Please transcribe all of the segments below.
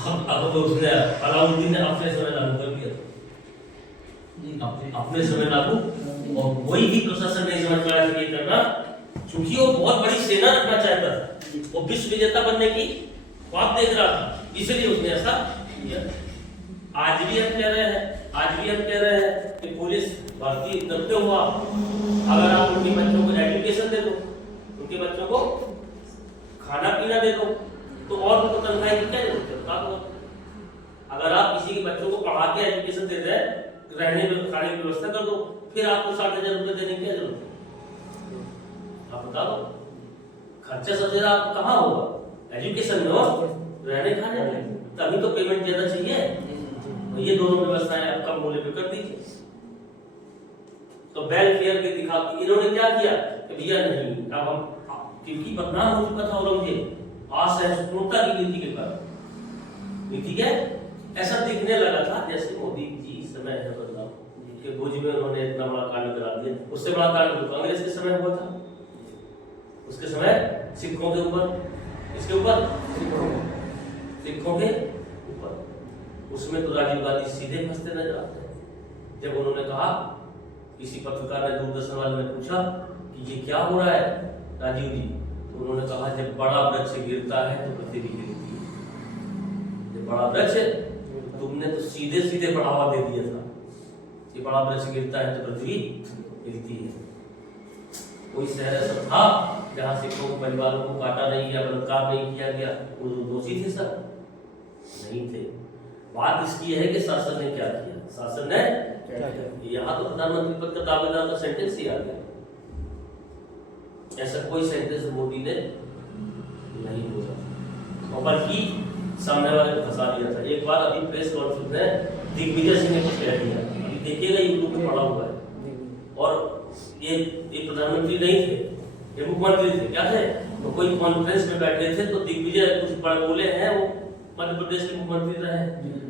अब तो उसने अलाउद्दीन ने अपने समय लागू कर दिया, अपने समय लागू, और कोई भी प्रशासन नहीं समझ पाया कि ये करना, क्योंकि वो बहुत बड़ी सेना रखना चाहता था, वो विश्व विजेता बनने की बात देख रहा था, इसलिए उसने ऐसा किया। आज भी हम कह रहे हैं कि पुलिस भर्ती करते हुआ अगर आप उनके बच्चों को एजुकेशन दे दो, उनके बच्चों को खाना पीना दे दो, तो और तो तनख्वाह की क्या जरूरत है? अगर आप किसी के बच्चों को पढ़ा के एजुकेशन दे रहे हैं, रहने में खाने की व्यवस्था कर दो, फिर आपको 60,000 रुपये देने की क्या जरूरत है? आप बता दो, खर्चा सबसे ज्यादा आपको कहाँ होगा? एजुकेशन में और रहने खाने में, तभी तो पेमेंट ज्यादा चाहिए। ये दोनों व्यवस्थाएं आप कम मूल्य पे कर दीजिए। तो वेलफेयर के दिखा, इन्होंने क्या किया कि भैया नहीं, अब हम, क्योंकि बदनाम हो चुका था औरंगजेब असहिष्णुता की नीति के कारण, नीति के ऐसा दिखने लगा था जैसे मोदी जी समय है बदलाव के भुज में उन्होंने इतना बड़ा कांड करा दिया। उससे बड़ा कांड तो कांग्रेस के समय हुआ था, उसके समय सिखों के ऊपर, इसके ऊपर सिखों के ऊपर, उसमें तो राजीव गांधी सीधे फंसते नजर आते हैं। जब उन्होंने कहा, किसी पत्रकार ने दूरदर्शन वाले ने पूछा कि ये क्या हो रहा है राजीव जी, तो उन्होंने कहा जब बड़ा वृक्ष गिरता है तो पत्ती भी गिरती है। जब बड़ा वृक्ष, तुमने तो सीधे सीधे बढ़ावा दे दिया था कि बड़ा वृक्ष गिरता है तो पृथ्वी हिलती है। कोई शहर ऐसा था जहां सिखों के परिवारों को काटा नहीं गया, बलात्कार नहीं किया गया, वो दोषी थे सर? नहीं थे। बात इसकी है कि शासन ने क्या किया, शासन ने यहाँ तो प्रधानमंत्री पद का दावेदार का सेंटेंस ही आ गया, ऐसा कोई सेंटेंस मोदी ने नहीं बोला, और बल्कि सामने वाले को फंसा दिया था। एक बार अभी प्रेस कॉन्फ्रेंस में दिग्विजय सिंह ने कुछ कह दिया, अभी देखिएगा यूट्यूब में पड़ा हुआ है, और ये प्रधानमंत्री नहीं थे, ये मुख्यमंत्री थे। क्या थे? तो कोई कॉन्फ्रेंस में बैठे थे, तो दिग्विजय कुछ बड़े बोले हैं, वो मध्य प्रदेश के मुख्यमंत्री रहे,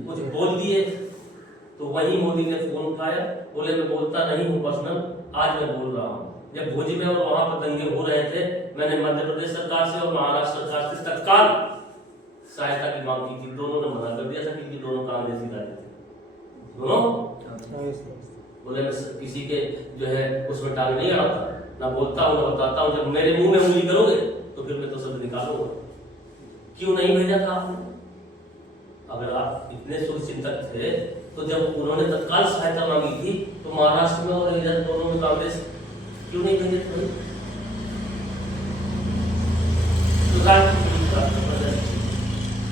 कुछ बोल दिए, तो वही मोदी ने फोन उठाया, बोले मैं बोलता नहीं हूँ पर्सनल, आज मैं बोल रहा हूँ। जब भुज में और वहां पर दंगे हो रहे थे, मैंने मध्य प्रदेश सरकार से और महाराष्ट्र सरकार से तत्काल सहायता की मांग की थी, दोनों ने मना कर दिया था क्योंकि दोनों कांग्रेसी राज्य थे, दोनों बोले मैं किसी के जो है उसमें टांग नहीं अड़ाता, ना बोलता हूँ ना बताता हूँ, जब मेरे मुंह में उंगली करोगे तो फिर मैं तो सब निकालूंगा। क्यों नहीं भेजा था आपने? अगर आप इतने शुभचिंतक थे तो जब उन्होंने तत्काल सहायता मांगी थी तो महाराष्ट्र में और इधर दोनों में कांग्रेस क्यों नहीं भेजे थे?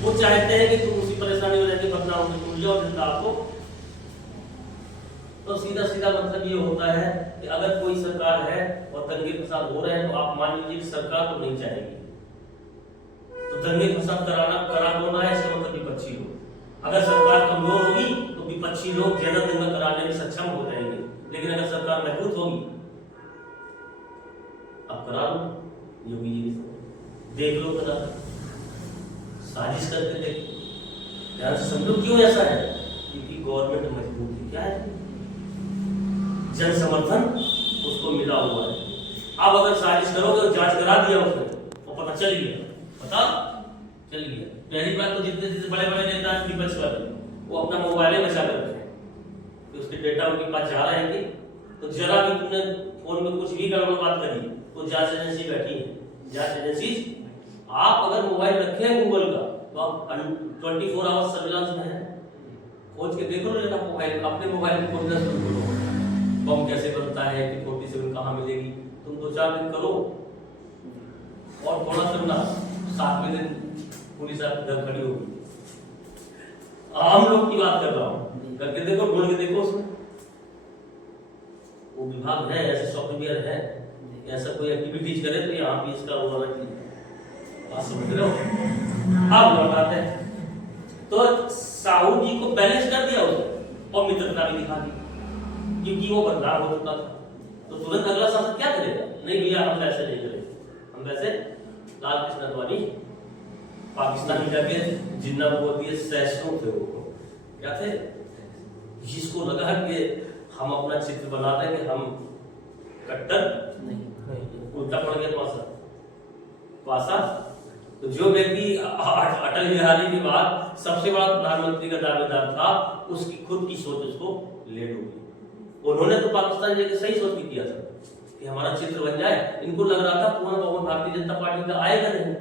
वो चाहते हैं कि तुम उसी परेशानी में रहकर बदनाम होकर तुम जाओ जनता आपको। तो सीधा सीधा मतलब ये होता है कि अगर कोई सरकार है और दंगे फसाद हो रहे हैं तो आप मान लीजिए सरकार तो नहीं चाहेगी, तो दंगे फसाद करा होना है, इसका मतलब विपक्षी लोग। अगर सरकार कमजोर होगी तो विपक्षी लोग ज्यादा दंगा कराने में सक्षम हो जाएंगे, लेकिन अगर सरकार मजबूत होगी, अब करा लो, योगी जी देख लो, करा साजिश करके देखो, ध्यान से समझो क्यों ऐसा है, क्योंकि गवर्नमेंट मजबूत है। क्या है? जन समर्थन उसको मिला हुआ है। अब अगर साजिश करोगे और जांच करा दिया उसने तो पता चल गया, पहली बात तो जितने बड़े बड़े नेता हैं विपक्ष वाले, वो अपना मोबाइल बचा कर रखे हैं, तो उसके डेटा उनके पास जा रहे हैं, तो जरा भी तुमने फोन में कुछ भी गड़बड़ बात करी तो जांच एजेंसी बैठी है, जांच एजेंसी। आप अगर मोबाइल रखे हैं गूगल का तो आप 24 आवर्स सर्विलांस में है, खोज के देखो ना मोबाइल, अपने मोबाइल में खोजना शुरू करो, बम कैसे बनता है कि 47 कहाँ मिलेगी, तुम 2-4 दिन करो, और थोड़ा करना, 7वें दिन पुलिस आपके घर खड़ी होगी। आम लोग की बात कर रहा हूँ, करके देखो, ढूंढ के देखो, उसमें वो विभाग है, ऐसे सॉफ्टवेयर है, ऐसा कोई एक्टिविटीज करे तो यहाँ भी इसका होना चाहिए। बात समझ रहे हो? अब लौटाते हैं, तो साहू जी को बैलेंस कर दिया उसने और मित्रता भी दिखा दी, क्योंकि वो बदलाव हो चुका था। तो तुरंत अगला शासन क्या करेगा? नहीं भैया हम वैसे नहीं करेंगे, हम वैसे लाल कृष्ण अडवाणी पाकिस्तान जाके जिन्ना बोल दिए, सैसनों थे वो, क्या थे, जिसको लगा कि हम अपना चित्र बना दें कि हम कट्टर नहीं, उल्टा पड़ गया पासा तो जो व्यक्ति अटल बिहारी के बाद सबसे बड़ा प्रधानमंत्री का दावेदार था, उसकी खुद की सोच उसको लेट हो गई। उन्होंने तो पाकिस्तान जैसे सही सोच के किया था कि हमारा चित्र बन जाए। इनको लग रहा था पूर्ण बहुमत भारतीय जनता पार्टी का आएगा नहीं,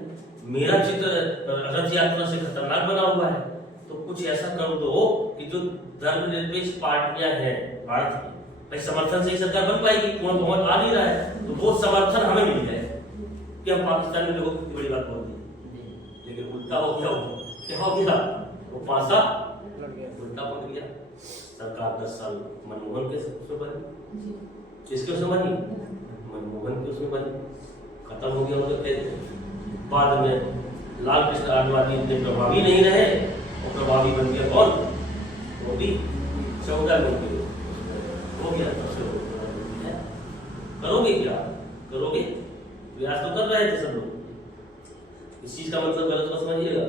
मेरा चित्र रथ यात्रा से खतरनाक बना हुआ है, तो कुछ ऐसा कर दो कि जो धर्मनिरपेक्ष पार्टियां हैं भारत की, भाई समर्थन से ही सरकार बन पाएगी, पूर्ण बहुमत आ नहीं रहा है, तो वो समर्थन हमें मिल जाए कि हम पाकिस्तान में लोगों की बड़ी बात बोल दी। लेकिन उल्टा हो गया, क्या हो गया, वो पासा उल्टा पड़ गया। सरकार 10 साल मनमोहन के उसमें बनी, किसके उसमें बनी, मनमोहन के उसमें बनी, खत्म हो गया। मतलब बाद में लाल कृष्ण आडवाणी इतने प्रभावी नहीं रहे और प्रभावी बन गया कौन, वो भी 14 लोग हो गया। करोगे क्या करोगे, प्रयास तो कर रहे थे सब लोग। इस चीज का मतलब गलत मत समझिएगा।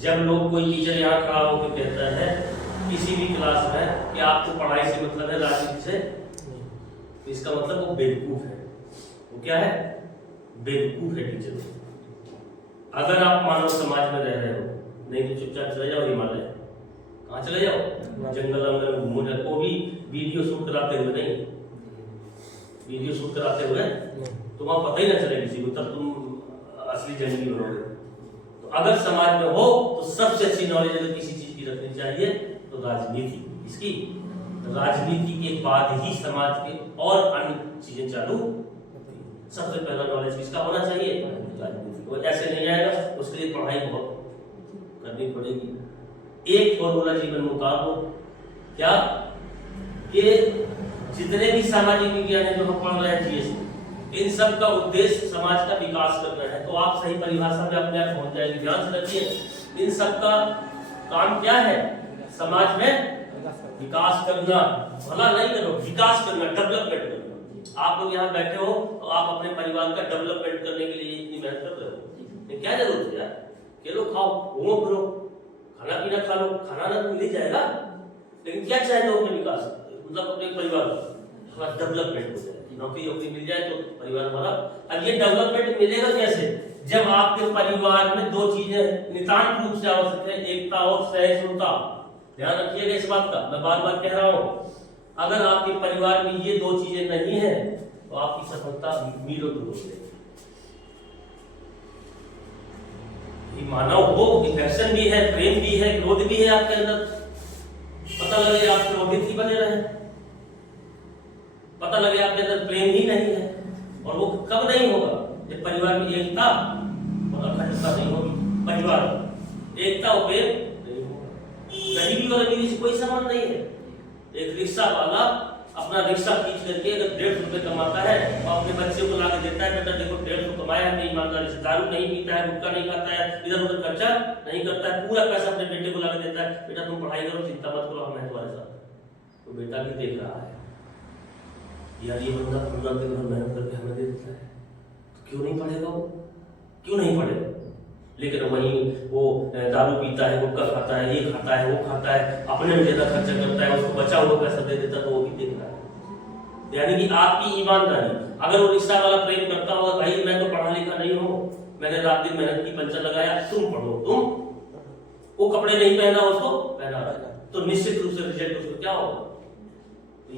जब लोग कोई टीचर यहाँ खड़ा होकर कहता है किसी भी क्लास में कि आपको पढ़ाई से मतलब है, राजनीति से, तो इसका मतलब वो बेवकूफ है। वो क्या है, बेवकूफ है टीचर। अगर आप मानव समाज में रह रहे हो, नहीं तो चुपचाप चले जाओ हिमालय। कहाँ चले जाओ, जंगल अंगल में घूमो, को भी वीडियो शूट कराते हुए नहीं, वीडियो शूट कराते हुए तो वहां पता ही ना चले किसी को, तब तुम असली जंगली बनोगे। तो अगर समाज में हो तो सबसे अच्छी नॉलेज अगर किसी चीज की रखनी चाहिए तो राजनीति। इसकी राजनीति के बाद ही समाज के और अन्य चीजें चालू। सबसे पहला नॉलेज किसका होना चाहिए, राजनीति। वो ऐसे नहीं आएगा, उसके लिए पढ़ाई बहुत करनी पड़ेगी। एक फॉर्मूला जीवन में उतार दो, क्या कि जितने भी सामाजिक विज्ञान है जो हम पढ़ रहे हैं जीएस, इन सब का उद्देश्य समाज का विकास करना है। तो आप सही परिभाषा में अपने आप पहुंच जाएंगे। ध्यान से रखिए, इन सब का काम क्या है, समाज में विकास करना, भला नहीं करो, विकास करना, डेवलपमेंट करना। आप लोग यहाँ बैठे हो तो आप अपने परिवार का डेवलपमेंट करने के लिए इतनी मेहनत कर रहे हो, क्या जरूरत है यार, केलो खाओ, घूमो फिरो, खाना पीना खा लो, खाना ना तो मिल ही जाएगा, लेकिन क्या चाहे तो अपने विकास, मतलब अपने परिवार का डेवलपमेंट हो जाए, नौकरी वोकरी मिल जाए तो परिवार हमारा। अब ये डेवलपमेंट मिलेगा कैसे, जब आपके परिवार में दो चीजें नितांत रूप से आवश्यक है, एकता और सहिष्णुता। ध्यान रखिएगा इस बात का, मैं बार बार कह रहा हूं, अगर आपके परिवार में ये दो चीजें नहीं है तो आपकी सफलता मीलों दूर है। मानव हो, इफेक्शन भी है, प्रेम भी है, क्रोध भी है आपके अंदर, पता लगे आप क्रोधित ही बने रहे, पता लगे आपके अंदर प्रेम ही नहीं है, और वो कब नहीं होगा, जब परिवार में एकता और अखंडता नहीं होगी। परिवार एकता और प्रेम नहीं होगा। गरीबी और अमीरी से कोई संबंध नहीं है। एक रिक्शा वाला अपना रिक्शा खींच करके अगर 150 रुपए कमाता है और अपने बच्चे को लाके देता है, बेटा देखो 150 कमाया है, ईमानदारी से, दारू नहीं पीता है, गुटखा नहीं खाता है, इधर उधर खर्चा नहीं करता है, पूरा पैसा अपने बेटे को लाके देता है, बेटा तुम पढ़ाई करो, चिंता मत करो, हम हैं तुम्हारे साथ। तो बेटा भी देख रहा है यार, ये बंदा पूरा दिन भर मेहनत करके हमें दे देता है, तो क्यों नहीं पढ़ेगा वो, क्यों नहीं पढ़ेगा। लेकिन वहीं वो दारू पीता है, गुटखा खाता है, ये खाता है, वो खाता है, अपने में ज्यादा खर्चा करता है, उसको बचा हुआ पैसा दे देता, तो वो भी देख रहा है। यानी कि आपकी ईमानदारी, अगर वो रिक्शा वाला प्रेम करता होगा, भाई मैं तो पढ़ा लिखा नहीं हूँ, मैंने रात दिन मेहनत की, पंचर लगाया, तुम पढ़ो, तुम वो कपड़े नहीं पहना, उसको पहना, तो निश्चित रूप से रिजल्ट उसको क्या होगा।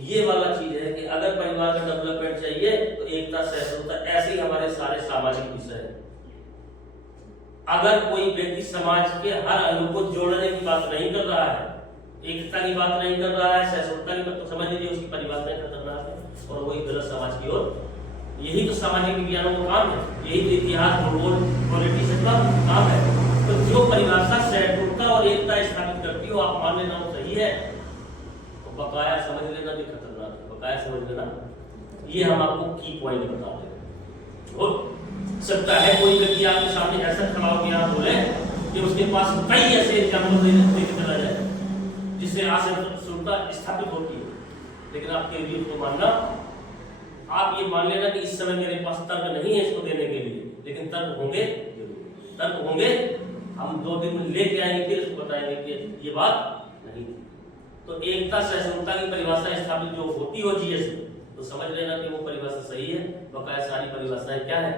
ये वाला चीज है कि अगर परिवार का डेवलपमेंट चाहिए तो एकता, सहिष्णुता, ऐसे ही हमारे सारे सामाजिक विषय है। अगर कोई व्यक्ति समाज के हर अंग को जोड़ने की बात नहीं कर रहा है, एकता की बात नहीं कर रहा है, सहिष्णुता की बात, तो समझ लीजिए उसकी परिभाषाएं खतरनाक है और वही गलत समाज की ओर। यही तो सामाजिक विज्ञानों का काम है, यही तो इतिहास, भूगोल, पॉलिटिक्स का काम है। तो जो परिभाषा सहिष्णुता और एकता स्थापित करती हो, आप मान लेना वो सही है, बकाया समझ लेना भी खतरनाक है। बकाया समझ लेना, ये हम आपको की पॉइंट बता देंगे। हो सकता है कोई व्यक्ति आपके सामने ऐसा खड़ा हो गया बोले कि उसके पास कई ऐसे एग्जाम्पल देके चला जाए जिससे असहिष्णुता स्थापित होती है, लेकिन आपके लिए उसको मानना, आप ये मान लेना कि इस समय मेरे पास तर्क नहीं है इसको देने के लिए, लेकिन तर्क होंगे, तर्क होंगे, हम 2 दिन में लेके आएंगे, फिर उसको बताएंगे कि ये बात नहीं थी। तो एकता, सहिष्णुता की परिभाषा स्थापित जो होती हो जीएस में, तो समझ लेना कि वो परिभाषा सही है। बकाया सारी परिभाषाएं क्या है,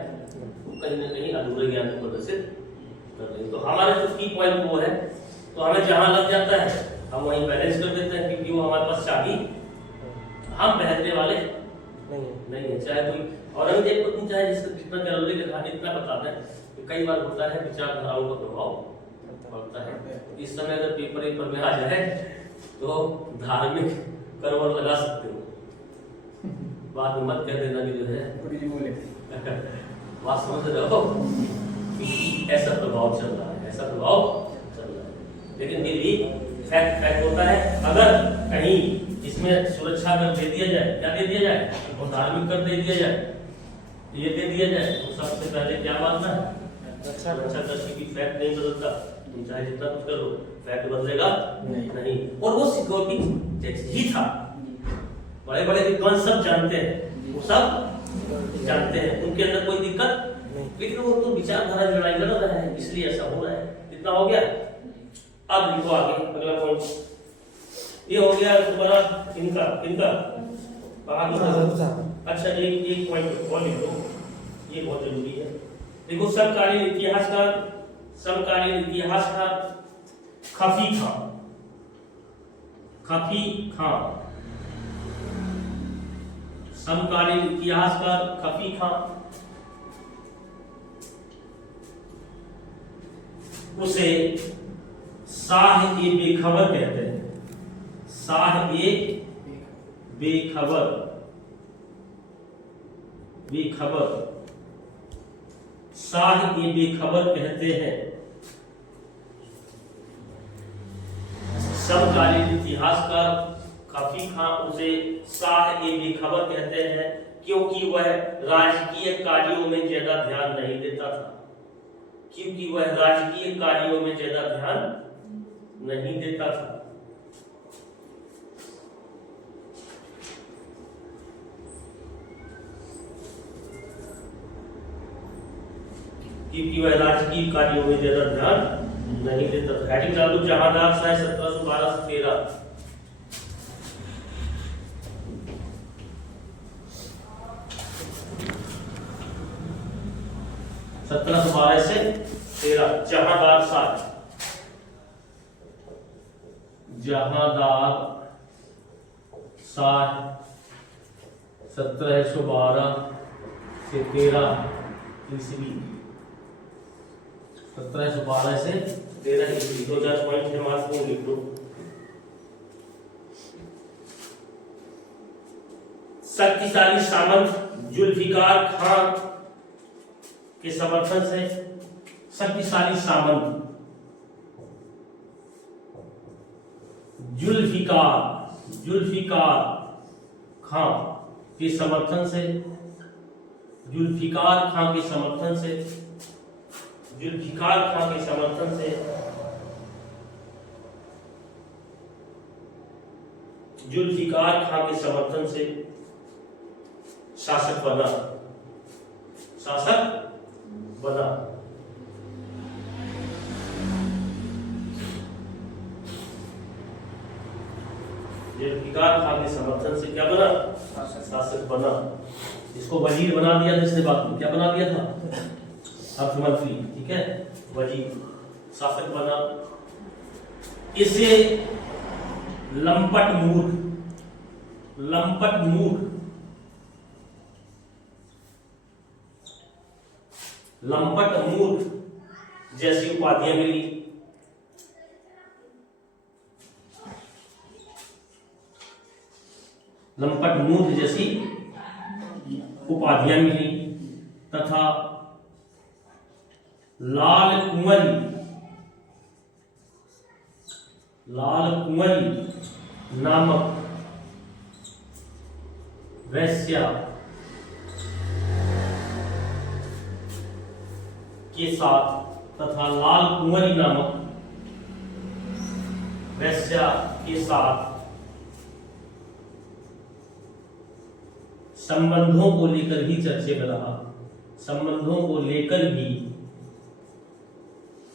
कहीं ना कहीं अधूरे ज्ञान को प्रदर्शित कर रही है। तो हमारे जो की पॉइंट वो है, तो हमें जहां लग जाता है हम वहीं बैलेंस कर देते हैं, क्योंकि वो हमारे पास चाबी, हम बहकने वाले नहीं है। चाहे कोई औरंगजेब को तुम चाहे जिसका कितना कैलोरी लिखा इतना बता दें, तो कई बार होता है विचारधाराओं का प्रभाव पड़ता है। इस समय अगर पेपर में आ जाए तो धार्मिक करवट लगा सकते हो, बाद में मत कह देना कि जो है बात समझ रहे हो, ऐसा प्रभाव चल रहा है, ऐसा प्रभाव चल रहा है। लेकिन फिर भी फैक्ट होता है, अगर कहीं इसमें सुरक्षा कर दे दिया जाए, क्या दे दिया जाए, और धार्मिक कर दे दिया जाए, ये दे दिया जाए, तो सबसे पहले क्या मानना है, अच्छा दृष्टि की फैक्ट नहीं बदलता, तुम चाहे जितना कुछ कर लो फैक्ट बदलेगा नहीं। और वो सिक्योरिटी ही था, बड़े बड़े विद्वान सब जानते हैं, वो सब जानते हैं, उनके अंदर कोई दिक्कत, लेकिन वो तो विचारधारा लड़ाई लड़ रहे हैं, इसलिए ऐसा हो रहा है। इतना हो गया। अब लिखो आगे अगला पॉइंट, ये हो गया तुम्हारा इनका अच्छा एक पॉइंट और लिख दो, ये बहुत जरूरी है। देखो समकालीन इतिहासकार खफी खां, समकालीन इतिहासकार खफी खां उसे शाह-ए-बेखबर कहते हैं। शाह-ए-बेखबर शाह-ए-बेखबर कहते हैं। समकालीन इतिहासकार खफी खां उसे शाह-ए-बेखबर कहते हैं, क्योंकि वह राजकीय कार्यों में ज्यादा ध्यान नहीं देता था। क्योंकि वह राजकीय कार्यों में ज्यादा ध्यान नहीं देता था। क्योंकि वह राजकीय कार्यों में ज्यादा ध्यान नहीं देता था। हेडिंग डाल दो, जहांदार शाह 1712 से 13। 1712 से 13 जहांदार शाह 1712 से 13 ईस्वी। 1712 से 13 ईस्वी 2000 पॉइंट है, मार्क्स को लिख दो। शक्तिशाली सामंत जुल्फिकार खान के समर्थन से, शक्तिशाली सामंत जुल्फिकार खां के समर्थन से, जुल्फिकार खां के समर्थन से शासक बना। जुल्फिकार खां के समर्थन से क्या बना, शासक बना। इसको वजीर बना दिया, जिसने बात क्या बना दिया था, अर्थमंत्री, ठीक है, वजीर, शासक बना। इसे लंपट मूर्ख जैसी उपाधियां मिली। लंपट मूर्ख जैसी उपाधियां मिली तथा लाल कुंवरी नामक वैश्या के साथ संबंधों को लेकर ही चर्चा में रहा। संबंधों को लेकर भी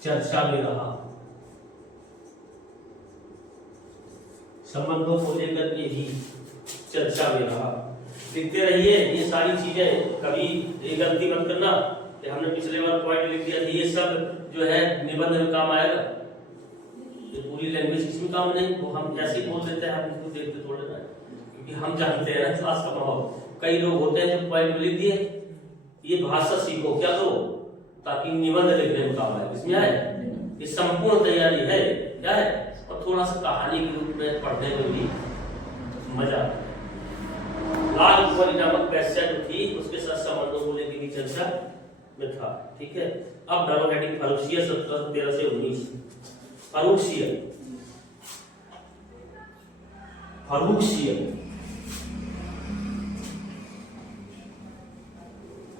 चर्चा में रहा। संबंधों को लेकर के भी चर्चा में रहा। लिखते रहिए ये सारी चीजें, कभी ये गलती मत करना कि हमने पिछले बार पॉइंट लिख दिया था, ये सब जो है निबंध में काम आएगा, ये पूरी लैंग्वेज इसमें काम नहीं, वो हम ऐसे ही बोल देते हैं, हम इसको देखते थोड़े ना, क्योंकि हम जानते हैं ना क्लास का माहौल। कई लोग होते हैं जो पॉइंट लिख दिए, ये भाषा सीखो, क्या करो ताकि निबंध लिखने में काम आए, इसमें आए, ये संपूर्ण तैयारी है, क्या है, और थोड़ा सा कहानी के रूप में पढ़ने में भी मजा आता है। लाल कुंवरी नामक वेश्या जो थी उसके साथ संबंधों को लेकर की चर्चा में था, ठीक है। अब डालो हेडिंग फर्रुखियत 1713 से 19। फर्रुखियत, फर्रुखियत,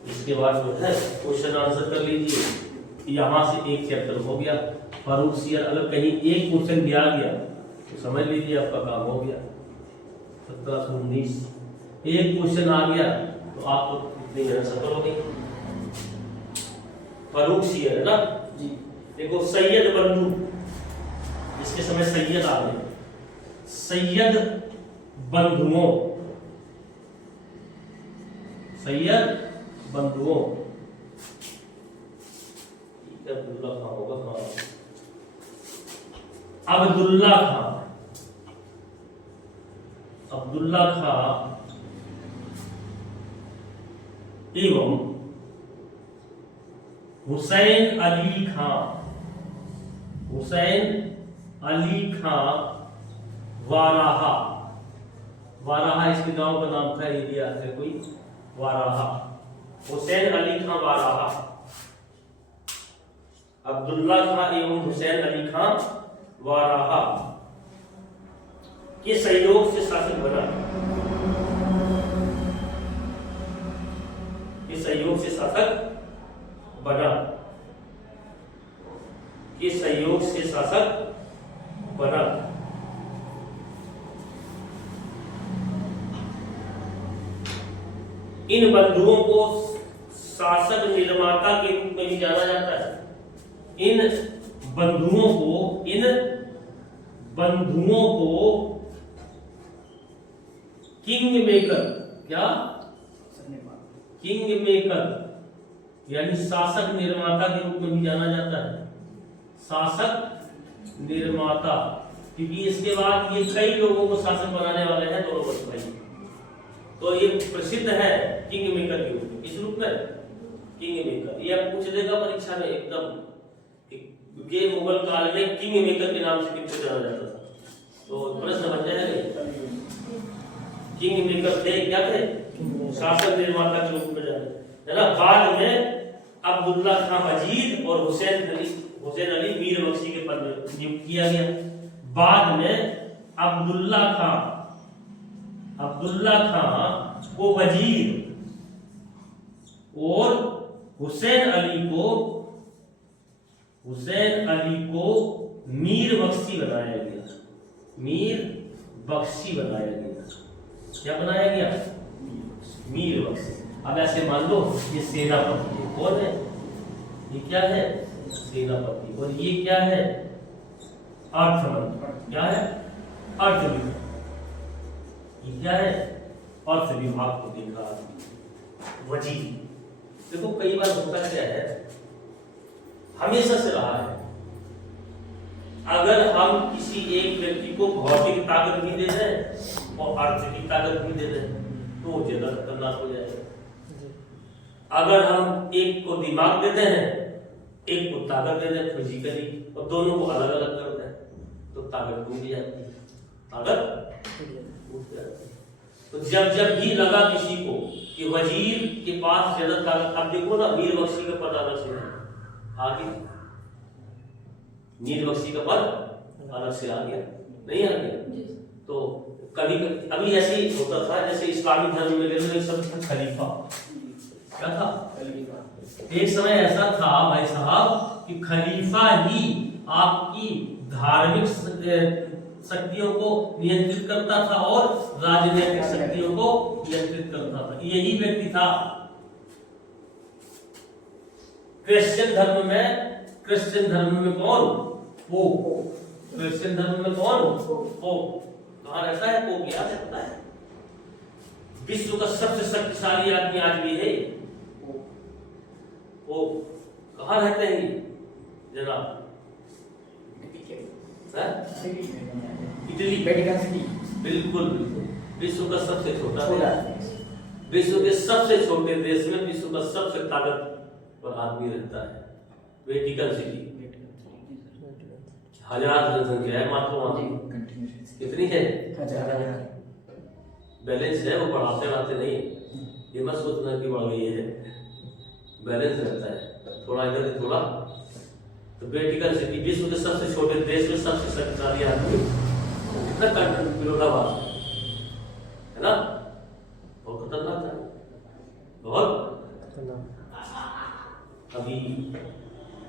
इसके बाद जो है क्वेश्चन आंसर कर लीजिए। यहां से एक चैप्टर हो गया फर्रुखियत। अगर कहीं एक क्वेश्चन भी आ गया तो समझ लीजिए आपका काम हो गया। 17 से 19 एक क्वेश्चन आ गया तो आप इतनी मेहनत सफल हो गई। फर्रुखियत है ना जी। देखो सैयद बंधु, इसके समय सैयद आ गए, सैयद बंधुओं, सैयद बंधुओं, अब्दुल्ला खां होगा, अब्दुल्ला खां, अब्दुल्ला खां एवं हुसैन अली खां, हुसैन अली खां वाराहा, वाराहा इसके गांव का नाम था, एरिया है कोई वाराहा, हुसैन अली खां वाराहा, अब्दुल्ला खां एवं हुसैन अली खां वाराहा के सहयोग से शासक बना, के सहयोग से शासक बना, के सहयोग से शासक बना। इन बंधुओं को शासक निर्माता के रूप में भी जाना जाता है। इन बंधुओं को, इन बंधुओं को किंग मेकर, क्या किंग मेकर यानी शासक निर्माता के रूप में भी जाना जाता है, शासक निर्माता, क्योंकि इसके बाद ये कई लोगों को शासक बनाने वाले हैं दोनों बंधु भाई। तो ये प्रसिद्ध है किंग मेकर के रूप में, इस रूप में किंग मेकर। ये आप पूछ देगा परीक्षा में एकदम कि मुगल काल में किंग मेकर के नाम से किनको जाना जाता था, तो प्रश्न बन जाएगा किंग मेकर थे, क्या थे, शासक निर्माता के रूप में जाने, है ना। बाद में अब्दुल्ला खां वजीर और हुसैन अली मीर बख्शी के पद में नियुक्त किया गया। बाद में अब्दुल्ला खां को वजीर और हुसैन अली को मीर बख्शी बनाया गया, मीर बख्शी बनाया गया। क्या बनाया गया, मीर बख्शी। अब ऐसे मान लो ये सेनापति कौन है, ये क्या है, सेनापति, और ये क्या है, अर्थमंत्री, क्या है, अर्थ विभाग, ये क्या है, अर्थ विभाग को देख रहा है वजीर। देखो कई बार होता क्या है, हमेशा से रहा है, अगर हम किसी एक व्यक्ति को भौतिक ताकत भी दे दें और अर्थ की ताकत भी दे दें तो ज्यादा खतरनाक हो जाएगा। अगर हम एक को दिमाग देते हैं, एक को ताकत दे दें फिजिकली, और दोनों को अलग अलग कर दें तो ताकत टूट जाती है, ताकत टूट जाती है। तो जब भी लगा किसी को कि वजीर के पास ज्यादा ताकत, अब देखो ना मीर बख्शी का पद अलग से आ गया, मीर बख्शी का पद अलग से आ गया, नहीं आ गया। तो कभी अभी ऐसे ही होता था, जैसे इस्लामी धर्म में एक शब्द था खलीफा, क्या था, एक समय ऐसा था भाई साहब कि खलीफा ही आपकी धार्मिक शक्तियों को नियंत्रित करता था और राजनीतिक शक्तियों को नियंत्रित करता था। यही व्यक्ति था। क्रिश्चियन धर्म में कौन, पोप, क्रिश्चियन धर्म में कौन, पोप। कहाँ रहता है पोप, क्या रहता है, विश्व का सबसे शक्तिशाली आदमी आज भी है वो, कहाँ रहते हैं, जनाब? इटली। Vatican city. बिल्कुल बिल्कुल, विश्व का सबसे छोटा देश, विश्व के सबसे छोटे देश में विश्व का सबसे ताकतवर आदमी रहता है, वेटिकन सिटी। 1000 जनसंख्या है मात्र वहाँ। कितनी है? 1000। बैलेंस है, वो बढ़ाते नहीं, ये मत सोचना कि बढ़ गई है, बैलेंस रहता है, थोड़ा इधर से थोड़ा। तो वेटिकन सिटी विश्व के सबसे छोटे देश में सबसे शक्तिशाली आदमी, कितना कंट्रोल विरोधाभास है ना, बहुत खतरनाक है, बहुत। अभी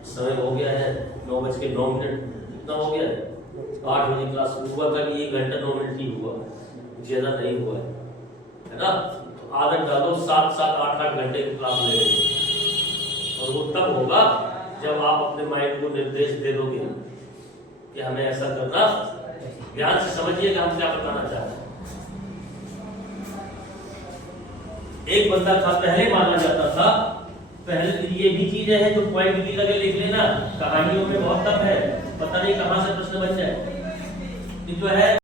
समय हो गया है 9:09, कितना हो गया है? 8 बजे क्लास शुरू हुआ था, 1 घंटा 9 मिनट ही हुआ, ज्यादा नहीं हुआ है ना। तो आदत डालो, 7-8 घंटे की क्लास ले रहे, और वो तब होगा जब आप अपने माइंड को निर्देश दे दोगे कि हमें ऐसा करना। ध्यान से समझिएगा हम क्या बताना चाहते हैं। एक बंदा था, पहले माना जाता था, पहले ये भी चीजें हैं जो पॉइंट भी लगे लिख लेना, कहानियों में बहुत टफ है, पता नहीं कहां से प्रश्न बन जाए। जो है